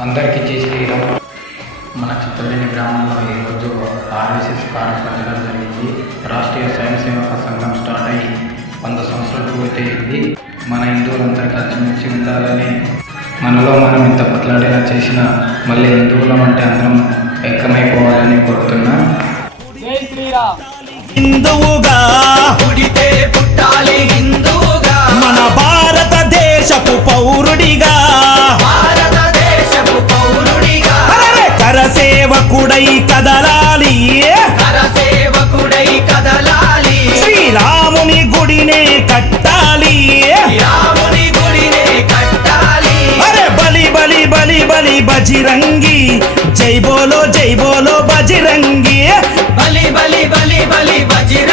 అందరికీ జై శ్రీరామ్. మన చిత్తలేని గ్రామంలో ఈరోజు ఆర్ఎస్ఎస్ కార్యక్రమం జరిగింది. రాష్ట్రీయ స్వయం సేవక సంఘం స్టార్ట్ అయ్యి 100 సంవత్సరాలు పూర్తయింది. మన హిందువులందరూ కలిసిమెలిసి ఉండాలని, మనలో మనం ఇంత కొట్లాడేలా చేసిన మళ్ళీ హిందువులం అంటే అందరం ఏకమైపోవాలని కోరుతున్నా. జై శ్రీరామ్. హిందువుగా పుడితే పుట్టాలి, హిందువుగా మన భారతదేశపు పౌరుడిగా, భారతదేశపు పౌరుడిగా కరసేవకుడై కదలాలి, కరసేవకుడై కదలాలి. శ్రీరాముని గుడినే కట్టాలి, రాముని గుడినే కట్టాలి. అరే బలి బలి బలి బలి బజిరంగి, జై బోలో బజిరంగి, బలి బలి బలి బలి బజిరంగి.